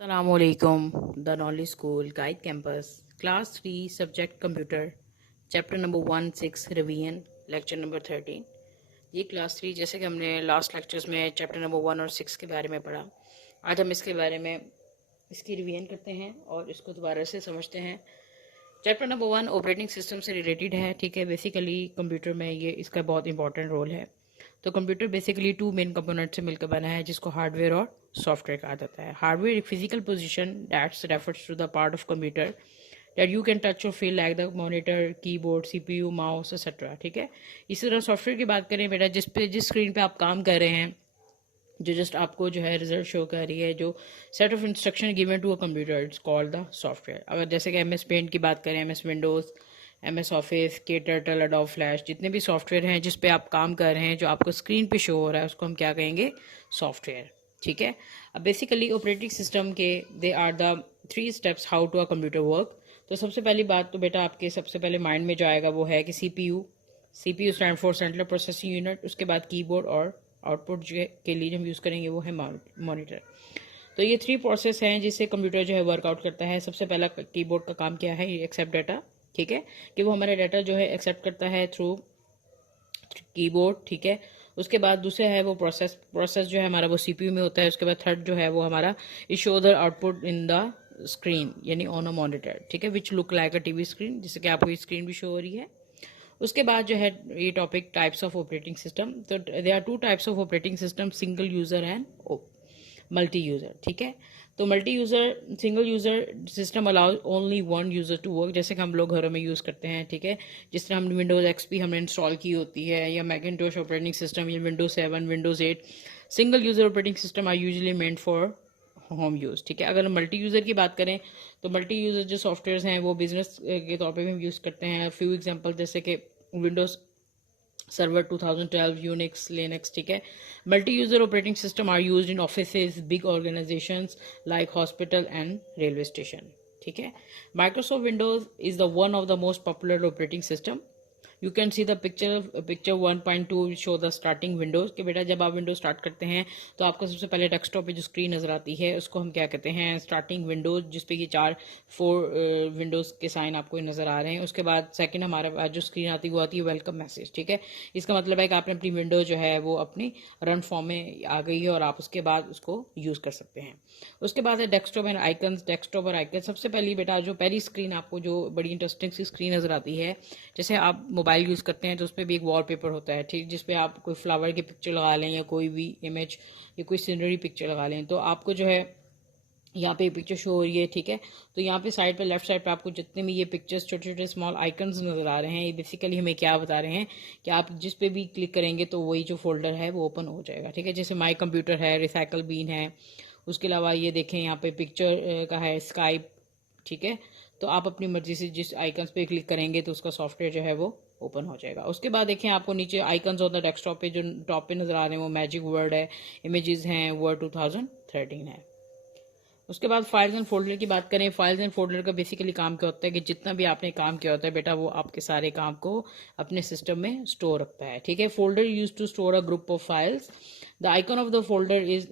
Assalamualaikum. The Knowledge School Guide Campus Class 3 Subject Computer Chapter number 16 Revision Lecture number 13। ये class 3 जैसे कि हमने last lectures में chapter number 1 और 6 के बारे में पढ़ा। आज हम इसके बारे में इसकी रिवीजन करते हैं और इसको दोबारा से समझते हैं। चैप्टर नंबर 1 ऑपरेटिंग सिस्टम से रिलेटेड है। ठीक है, बेसिकली कंप्यूटर में ये इसका बहुत इंपॉर्टेंट रोल है। तो कंप्यूटर बेसिकली 2 मेन कंपोनेंट से मिलकर बना है, जिसको हार्डवेयर और सॉफ्टवेयर कहा जाता है। हार्डवेयर एक physical position that's refers to the part of computer that you can touch और feel like the monitor, keyboard, CPU, mouse etcetera. ठीक है, इसी तरह सॉफ्टवेयर की बात करें बेटा, जिस स्क्रीन पे आप काम कर रहे हैं, जो जस्ट आपको जो है रिजल्ट शो कर रही है, जो set of instruction given to a computer, it's called the software. अगर जैसे कि MS पेंट की बात करें, MS Windows, MS Office, KTurtle, Adobe Flash, जितने भी सॉफ्टवेयर हैं जिस पे आप काम कर रहे हैं, जो आपको स्क्रीन पे शो हो रहा है, उसको हम क्या कहेंगे? सॉफ्टवेयर। ठीक है, अब बेसिकली ऑपरेटिंग सिस्टम के they are the 3 steps how to a computer work. तो सबसे पहली बात तो बेटा आपके सबसे पहले माइंड में जो आएगा वो है कि CPU stand for central processing unit. उसके बाद कीबोर्ड और आउटपुट के लिए जो हम यूज़ करेंगे वो है मॉनिटर। तो ये 3 प्रोसेस हैं जिससे कंप्यूटर जो है वर्कआउट करता है। सबसे पहला कीबोर्ड का काम क्या है? ये एक्सेप्ट डाटा। ठीक है, कि वो हमारा डाटा जो है एक्सेप्ट करता है थ्रू कीबोर्ड। ठीक है, उसके बाद दूसरा है वो प्रोसेस जो है हमारा वो CPU में होता है। उसके बाद थर्ड जो है वो हमारा is show the output in the screen, यानी ऑन अ मॉनिटर। ठीक है, which look like a TV screen, जिससे कि आपको स्क्रीन भी शो हो रही है। उसके बाद जो है ये topic types of operating system. तो they are 2 types of operating system, single user and multi user. ठीक है, तो single user system allows only one user to work, जैसे कि हम लोग घरों में यूज़ करते हैं। ठीक है, जिस तरह हम विंडोज़ XP हमने इंस्टॉल की होती है, या मैकिंटोश ऑपरेटिंग सिस्टम, या Windows 7, Windows 8। Single user operating system are usually meant for home use. ठीक है, अगर मल्टी यूज़र की बात करें तो मल्टी यूज़र जो सॉफ्टवेयर्स हैं वो बिजनेस के तौर पे भी हम यूज़ करते हैं। फ्यू एग्जांपल जैसे कि विंडोज सर्वर 2012, यूनिक्स, लिनक्स। ठीक है, multi user operating system are used in offices, big organisations like hospital and railway station. ठीक है, Microsoft Windows is the one of the most popular operating system. You can see the picture 1.2 show the starting Windows. के बेटा जब आप Windows start करते हैं तो आपको सबसे पहले डेस्कटॉप पे जो स्क्रीन नजर आती है उसको हम क्या कहते हैं? स्टार्टिंग विंडोज, जिसपे ये 4 विंडोज के साइन आपको नजर आ रहे हैं। उसके बाद सेकंड हमारे पास जो स्क्रीन आती है वो आती है वेलकम मैसेज। ठीक है, इसका मतलब है कि आपने अपनी विंडो जो है वो अपनी रन फॉर्म में आ गई है और आप उसके बाद उसको यूज कर सकते हैं। उसके बाद है डेस्कटॉप एंड आइकन्स। डेस्कटॉप और आइकन, सबसे पहली बेटा जो पहली स्क्रीन आपको जो बड़ी इंटरेस्टिंग सी स्क्रीन नजर आती है, जैसे आप मोबाइल यूज़ करते हैं तो उस पर भी एक वॉलपेपर होता है। ठीक, जिसपे आप कोई फ्लावर की पिक्चर लगा लें या कोई भी इमेज या कोई सीनरी पिक्चर लगा लें, तो आपको जो है यहाँ पे पिक्चर शो हो रही है। ठीक है, तो यहाँ पे साइड पे लेफ्ट साइड पे आपको जितने भी ये पिक्चर्स छोटे छोटे स्मॉल आइकन्स नजर आ रहे हैं, ये बेसिकली हमें क्या बता रहे हैं कि आप जिस पे भी क्लिक करेंगे तो वही जो फोल्डर है वो ओपन हो जाएगा। ठीक है, जैसे माई कंप्यूटर है, रिसाइकल बीन है। उसके अलावा ये देखें यहाँ पे पिक्चर का है स्काइप। ठीक है, तो आप अपनी मर्जी से जिस आइकन्स पे क्लिक करेंगे तो उसका सॉफ्टवेयर जो है वो ओपन हो जाएगा। उसके बाद देखें आपको नीचे आइकन्स होता है डेस्कटॉप पे, जो टॉप पे नजर आ रहे हैं वो मैजिक वर्ड है, इमेजेस हैं, वर्ड 2013 है। उसके बाद फाइल्स एंड फोल्डर की बात करें, फाइल्स एंड फोल्डर का बेसिकली काम क्या होता है कि जितना भी आपने काम किया होता है बेटा वो आपके सारे काम को अपने सिस्टम में स्टोर रखता है। ठीक है, folder use to store a group of files. The icon of the folder is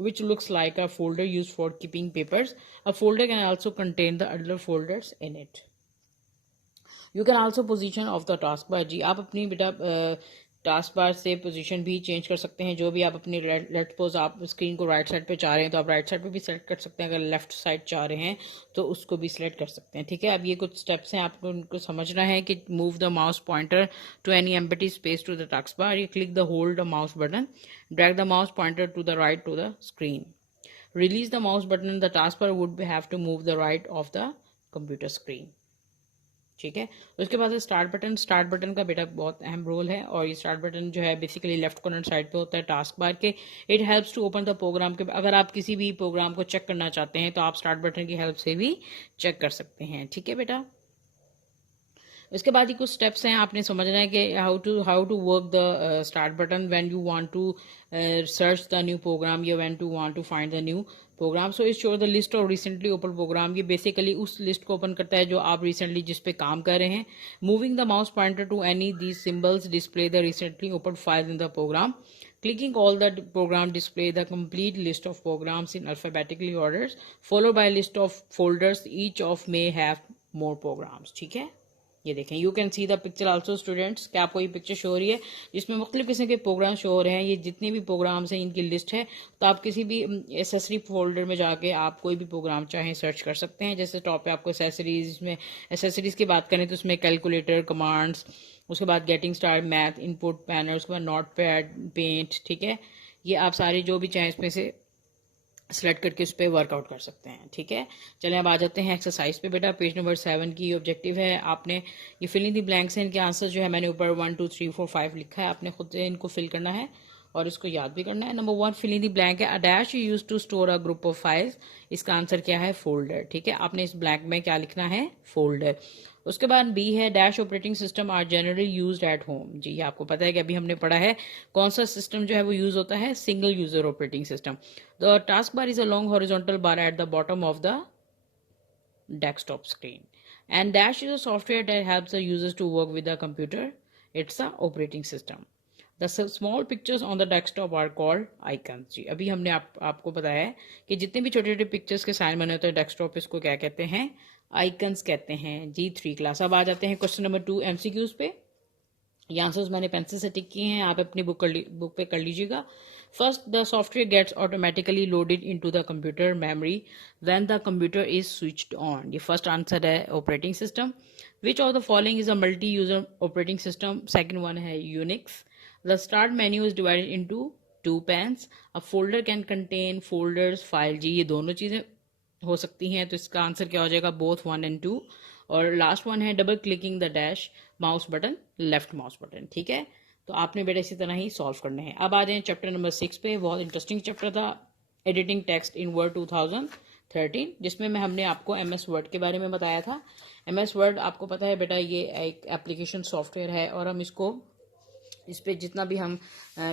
which looks like a folder used for keeping papers. A folder can also contain the other folders in it. You can also position of the task bar. जी, आप अपनी बेटा task bar से position भी change कर सकते हैं। जो भी आप अपनी लेट सपोज आप स्क्रीन को राइट साइड पे चाह रहे हैं तो आप राइट साइड पे भी सेलेक्ट कर सकते हैं, अगर लेफ्ट साइड चाह रहे हैं तो उसको भी सिलेक्ट कर सकते हैं। ठीक है, अब ये कुछ स्टेप्स हैं, आपको उनको समझना है कि move the mouse pointer to any empty space to the task bar, you click the hold the mouse button, drag the mouse pointer to the right to the screen, release the mouse button, the taskbar would have to move the right of the computer screen. ठीक है, उसके बाद start button का बेटा बहुत अहम role है, और ये स्टार्ट बटन जो है बेसिकली लेफ्ट कॉर्नर साइड पे होता है टास्क बार के। It helps to open the program के, अगर आप किसी भी प्रोग्राम को चेक करना चाहते हैं तो आप स्टार्ट बटन की हेल्प से भी चेक कर सकते हैं। ठीक है बेटा, इसके बाद ही कुछ स्टेप्स हैं, आपने समझना है कि how to work the start button when you want to search the new program या when to want to find the new program. So it show the list of recently open program, ये basically उस लिस्ट को open करता है जो आप recently जिस पे काम कर रहे हैं। Moving the mouse pointer to any these symbols display the recently open file in the program. Clicking all the program display the complete list of programs in alphabetically orders followed by a list of folders, each of may have more programs. ठीक है, ये देखें, you can see the picture also students, क्या आपको ये picture show हो रही है जिसमें मुख्तलिफ किस्म के प्रोग्राम शो हो रहे हैं। ये जितने भी प्रोग्राम्स हैं इनकी लिस्ट है, तो आप किसी भी एसेसरी फोल्डर में जाके आप कोई भी प्रोग्राम चाहें सर्च कर सकते हैं। जैसे टॉप पे आपको एसेसरीज में, एसेसरीज की बात करें तो उसमें कैलकुलेटर, कमांड्स, उसके बाद getting start, math, input panel, उसके बाद नोट पैड, पेंट, ठीक है, ये आप सारी जो भी चाहें इसमें से सेलेक्ट करके उस पर वर्कआउट कर सकते हैं। ठीक है, चलें अब आ जाते हैं एक्सरसाइज पे। बेटा पेज नंबर 7 की ऑब्जेक्टिव है, आपने ये फिल इन दी ब्लैंक्स हैं, इनके आंसर जो है मैंने ऊपर 1 2 3 4 5 लिखा है, आपने खुद से इनको फिल करना है और इसको याद भी करना है। Number 1 fill in the blank है, a dash you use to store a group of files, इसका आंसर क्या है, फोल्डर। ठीक है, आपने इस ब्लैंक में क्या लिखना है, फोल्डर। उसके बाद बी है, dash operating system are generally used at home. जी आपको पता है कि अभी हमने पढ़ा है कौन सा सिस्टम जो है वो यूज होता है, single user operating system. The task bar is a long horizontal bar at the bottom of the desktop screen, and dash is a software that helps the users to work with the computer. It's a operating system. The small pictures on the desktop are called icons. जी अभी हमने आपको बताया है कि जितने भी छोटे छोटे पिक्चर्स के साइन बने होते हैं डेस्कटॉप पे, इसको क्या कहते हैं, आइकन्स कहते हैं। जी 3 क्लास। अब आ जाते हैं क्वेश्चन नंबर 2 MCQs पे। ये आंसर्स मैंने पेंसिल से टिक किए हैं, आप अपनी बुक पे कर लीजिएगा। First, the software gets automatically loaded into the computer memory when the computer is switched on. ये फर्स्ट आंसर है operating system. Which of the following is a multi user operating system, second one है Unix. The start menu is divided into 2 panes. A folder can contain folders, file. जी ये दोनों चीजें हो सकती हैं, तो इसका आंसर क्या हो जाएगा, बोथ 1 and 2। और लास्ट वन है double clicking the dash mouse button, left mouse button. ठीक है, तो आपने बेटा इसी तरह ही सॉल्व करने हैं। अब आ जाए चैप्टर नंबर 6 पे। बहुत इंटरेस्टिंग चैप्टर था, एडिटिंग टेक्स्ट इन वर्ड 2013, जिसमें मैं हमने आपको MS वर्ड के बारे में बताया था। MS वर्ड आपको पता है बेटा ये एक एप्लीकेशन सॉफ्टवेयर है, और हम इसको इस पे जितना भी हम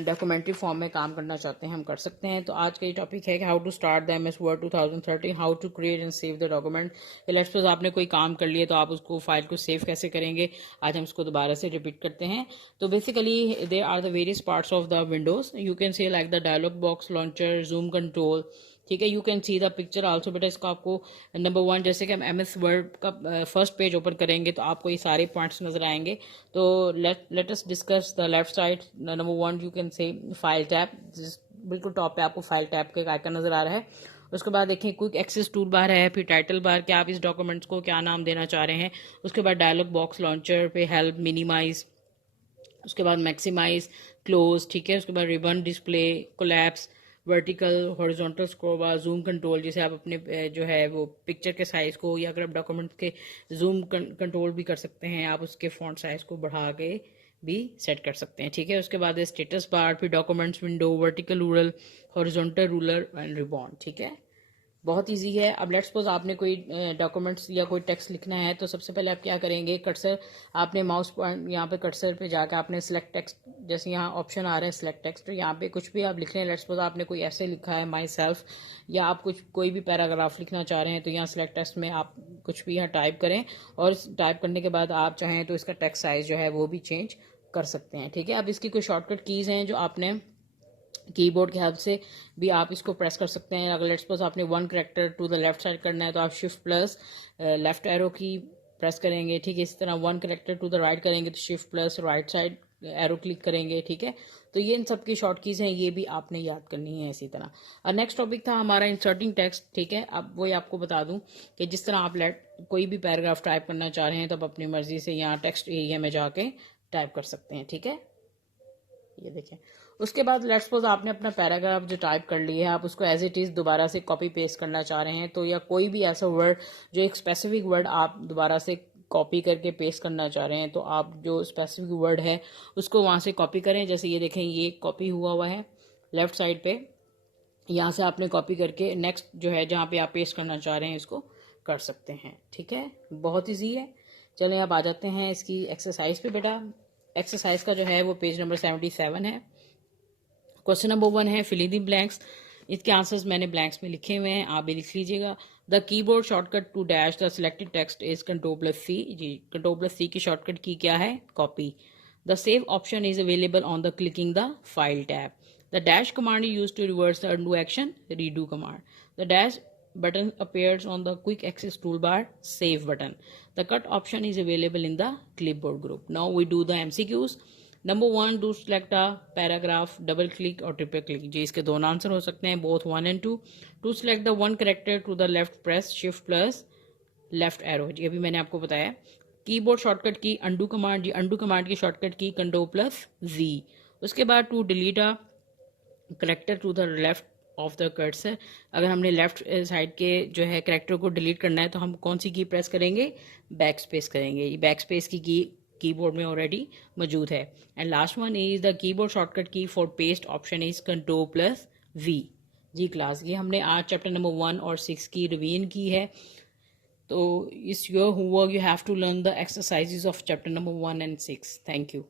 डॉक्यूमेंट्री फॉर्म में काम करना चाहते हैं हम कर सकते हैं। तो आज का ये टॉपिक है कि how to start the MS Word 2013, how to create and save the document. Let's suppose आपने कोई काम कर लिया तो आप उसको फाइल को सेव कैसे करेंगे, आज हम इसको दोबारा से रिपीट करते हैं। तो basically there are the various parts of the windows, you can say like the dialog box, launcher, zoom control. ठीक है, you can see the picture also. बेटा इसको आपको नंबर 1 जैसे कि हम MS वर्ड का फर्स्ट पेज ओपन करेंगे तो आपको ये सारे पॉइंट्स नजर आएंगे। तो let us discuss the left side. Number 1 you can say file tab, बिल्कुल टॉप पे आपको फाइल टैब का आइकन नजर आ रहा है। उसके बाद देखिए क्विक एक्सेस टूल बार है, फिर टाइटल बार कि आप इस डॉक्यूमेंट्स को क्या नाम देना चाह रहे हैं। उसके बाद डायलॉग बॉक्स, लॉन्चर पे हेल्प, मिनिमाइज, उसके बाद मैक्सिमाइज, क्लोज। ठीक है, उसके बाद ribbon, display, collapse, vertical, horizontal scroll बार, जूम कंट्रोल, जिसे आप अपने जो है वो पिक्चर के साइज को, या अगर आप डॉक्यूमेंट के जूम कंट्रोल भी कर सकते हैं, आप उसके फॉन्ट साइज को बढ़ा के भी सेट कर सकते हैं। ठीक है, उसके बाद स्टेटस बार, फिर documents window, vertical ruler, horizontal ruler and ribbon. ठीक है, बहुत इजी है। अब लेट्स सपोज आपने कोई डॉक्यूमेंट्स या कोई टेक्स्ट लिखना है, तो सबसे पहले आप क्या करेंगे, कर्सर, आपने माउस पॉइंट यहाँ पे कर्सर पे जाकर आपने सिलेक्ट टेक्स्ट, जैसे यहाँ ऑप्शन आ रहा है सिलेक्ट टेक्स्ट, तो यहाँ पे कुछ भी आप लिख रहे हैं। लेट्स सपोज आपने कोई ऐसे लिखा है माई सेल्फ, या आप कोई भी पैराग्राफ लिखना चाह रहे हैं, तो यहाँ सिलेक्ट टेक्स्ट में आप कुछ भी यहाँ टाइप करें, और टाइप करने के बाद आप चाहें तो इसका टेक्स्ट साइज जो है वो भी चेंज कर सकते हैं। ठीक है, अब इसकी कुछ शॉर्टकट कीज़ हैं जो आपने कीबोर्ड की हेल्प से भी आप इसको प्रेस कर सकते हैं। अगर लेट्स सपोज आपने 1 character to the left side करना है, तो आप shift plus left arrow key press करेंगे। ठीक है, इसी तरह 1 करेक्टर टू द राइट करेंगे तो shift plus right side arrow click करेंगे। ठीक है, तो ये इन सब की शॉर्ट कीज हैं, ये भी आपने याद करनी है इसी तरह। और नेक्स्ट टॉपिक था हमारा इंसर्टिंग टेक्स्ट। ठीक है, अब वही आपको बता दूं कि जिस तरह आप कोई भी पैराग्राफ टाइप करना चाह रहे हैं तो आप अपनी मर्जी से यहाँ टेक्स्ट एरिया में जाके टाइप कर सकते हैं। ठीक है, ये देखें। उसके बाद लेट्स सपोज आपने अपना पैराग्राफ जो टाइप कर लिया है, आप उसको एज इट इज़ दोबारा से कॉपी पेस्ट करना चाह रहे हैं, तो या कोई भी ऐसा वर्ड जो एक स्पेसिफिक वर्ड आप दोबारा से कॉपी करके पेस्ट करना चाह रहे हैं, तो आप जो स्पेसिफिक वर्ड है उसको वहाँ से कॉपी करें। जैसे ये देखें, ये कॉपी हुआ है लेफ्ट साइड पे, यहाँ से आपने कॉपी करके नेक्स्ट जो है जहाँ पे आप पेस्ट करना चाह रहे हैं इसको कर सकते हैं। ठीक है, बहुत ईजी है। चलें अब आ जाते हैं इसकी एक्सरसाइज पे। बेटा एक्सरसाइज का जो है वो पेज नंबर 77 है। क्वेश्चन नंबर 1 है फिल इन द ब्लैंक्स, इसके आंसर्स मैंने ब्लैंक्स में लिखे हुए हैं, आप भी लिख लीजिएगा। The keyboard shortcut to dash the selected text is Ctrl+C। जी Ctrl+C की शॉर्टकट की क्या है, copy. The save option is available on the clicking the file tab. The dash command is used to reverse the undo action, redo command. The dash button appears on the quick access toolbar, save button. The cut option is available in the clipboard group. Now we do the MCQs. Number 1, to select a paragraph, double click or triple click. जी इसके दोनों answer हो सकते हैं, both 1 and 2. To select the one character to the left, press shift plus left arrow. जी अभी मैंने आपको बताया. कीबोर्ड शॉर्टकट की अंडू कमांड, जी अंडू कमांड की शॉर्टकट की कंट्रोल प्लस जी. उसके बाद to delete a character to the left of the cursor. अगर हमने लेफ्ट साइड के जो है करेक्टर को डिलीट करना है तो हम कौन सी की प्रेस करेंगे? बैक स्पेस करेंगे. ये बैक स्पेस की कीबोर्ड में ऑलरेडी मौजूद है. And last one is the keyboard shortcut की for paste option is control plus V. जी क्लास, ये हमने आज चैप्टर नंबर 1 और 6 की रिवीजन की है. तो is your homework you have to learn the exercises of chapter number 1 and 6. Thank you.